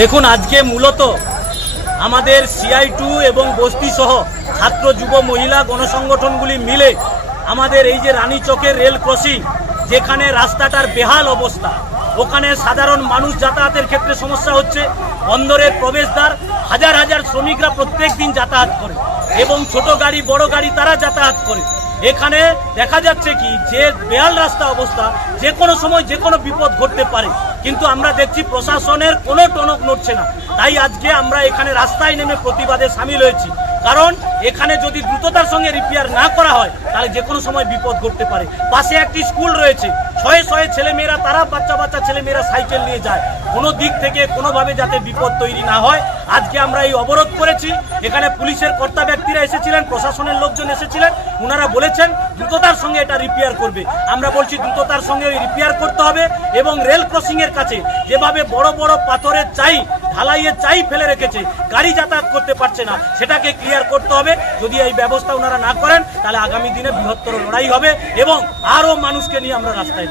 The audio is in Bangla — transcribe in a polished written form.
দেখুন, আজকে মূলত আমাদের CI2 এবং বস্তি সহ ছাত্র যুব মহিলা গণসংগঠনগুলি মিলে আমাদের এই যে রানীচকের রেল ক্রসিং, যেখানে রাস্তাটার বেহাল অবস্থা, ওখানে সাধারণ মানুষ যাতায়াতের ক্ষেত্রে সমস্যা হচ্ছে। বন্দরের প্রবেশদ্বার হাজার হাজার শ্রমিকরা প্রত্যেক দিন যাতায়াত করে এবং ছোট গাড়ি বড় গাড়ি তারা যাতায়াত করে। এখানে দেখা যাচ্ছে কি যে বেহাল রাস্তা অবস্থা, যে কোনো সময় যে কোনো বিপদ ঘটতে পারে, কিন্তু আমরা দেখছি প্রশাসনের কোনো টনক নড়ছে না। তাই আজকে আমরা এখানে রাস্তায় নেমে প্রতিবাদে সামিল হয়েছি, কারণ এখানে যদি দ্রুততার সঙ্গে রিপেয়ার না করা হয় তাহলে যে কোনো সময় বিপদ ঘটতে পারে। পাশে একটি স্কুল রয়েছে, শয়ে শয়ে ছেলেমেয়েরা, তারা বাচ্চা ছেলেমেয়েরা সাইকেল নিয়ে যায়, কোনো দিক থেকে কোনোভাবে যাতে বিপদ তৈরি না হয়। আজকে আমরা এই অবরোধ করেছি। এখানে পুলিশের কর্তা ব্যক্তিরা এসেছিলেন, প্রশাসনের লোকজন এসেছিলেন, ওনারা বলেছেন দ্রুততার সঙ্গে এটা রিপেয়ার করবে। আমরা বলছি দ্রুততার সঙ্গে রিপেয়ার করতে হবে এবং রেল ক্রসিংয়ের কাছে যেভাবে বড় বড় পাথরের চাই, ঢালাইয়ের চাই ফেলে রেখেছে, গাড়ি যাতায়াত করতে পারছে না, সেটাকে ক্লিয়ার করতে হবে। যদি এই ব্যবস্থা ওনারা না করেন তাহলে আগামী দিনে বৃহত্তর লড়াই হবে এবং আরও মানুষকে নিয়ে আমরা রাস্তায়